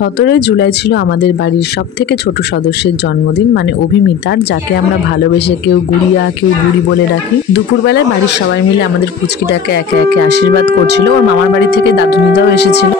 17 জুলাই ছিল আমাদের বাড়ির সবথেকে ছোট সদস্যের জন্মদিন, মানে অভিমিতার, যাকে আমরা ভালোবেসে কেউ গুড়িয়া কেউ বুড়ি বলে ডাকি। দুপুরবেলায় বাড়ির সবাই মিলে আমাদের পুচকিটাকে একে একে আশীর্বাদ করছিল। ওর মামার বাড়ি থেকে দাদুনিদাও এসেছিল।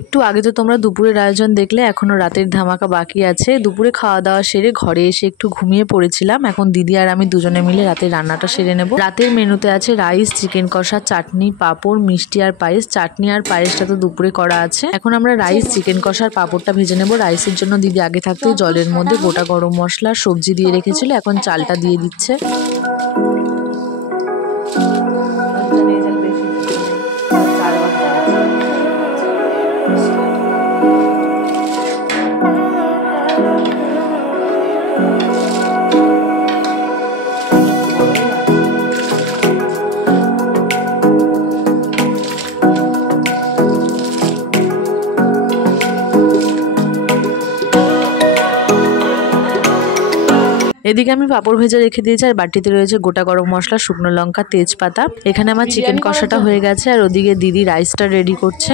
একটু আগে তো তোমরা দুপুরের আয়োজন দেখলে, এখনো রাতের ধামাকা বাকি আছে। দুপুরে খাওয়া দাওয়া সেরে ঘরে এসে একটু ঘুমিয়ে পড়েছিলাম। এখন দিদি আর আমি দুজনে মিলে রাতের রান্নাটা সেরে নেব। রাতের মেনুতে আছে রাইস, চিকেন কষা, চাটনি, পাঁপড়, মিষ্টি আর পায়েস। চাটনি আর পায়েসটা তো দুপুরে করা আছে। এখন আমরা রাইস, চিকেন কষা আর পাঁপড়টা ভেজে নেব। রাইসের জন্য দিদি আগে থাকতে জলের মধ্যে গোটা গরম মশলা, সবজি দিয়ে রেখেছিল। এখন চালটা দিয়ে দিচ্ছে। এদিকে আমি পাঁপড় ভেজে রেখে দিয়েছি, আর বাটিতে রয়েছে গোটা গরম মশলা, শুকনো লঙ্কা, তেজপাতা। এখানে আমার চিকেন কষাটা হয়ে গেছে, আর ওদিকে দিদি রাইসটা রেডি করছে।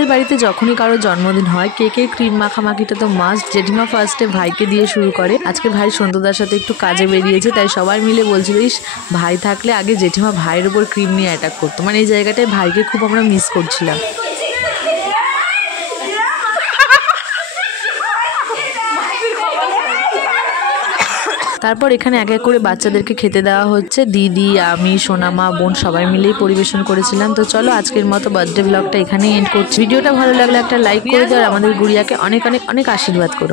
আমাদের বাড়িতে যখনই কারো জন্মদিন হয় কেকের ক্রিম মাখামাখিটা তো মাস্ট। জেঠিমা ফার্স্টে ভাইকে দিয়ে শুরু করে। আজকে ভাই সন্তুদার সাথে একটু কাজে বেরিয়েছে, তাই সবাই মিলে বলছিল ইস ভাই থাকলে আগে জেঠিমা ভাইয়ের উপর ক্রিম নিয়ে অ্যাটাক করতো। মানে এই জায়গাটায় ভাইকে খুব আমরা মিস করছিলাম। তারপর এখানে এক এক করে বাচ্চাদেরকে খেতে দেওয়া হচ্ছে। দিদি, আমি, সোনামা, বোন সবাই মিলেই পরিবেশন করেছিলাম। তো চলো আজকের মতো বার্থডে ব্লগটা এখানেই এন্ড করছি। ভিডিওটা ভালো লাগলে একটা লাইক করে দাও আর আমাদের গুড়িয়াকে অনেক অনেক অনেক আশীর্বাদ করো।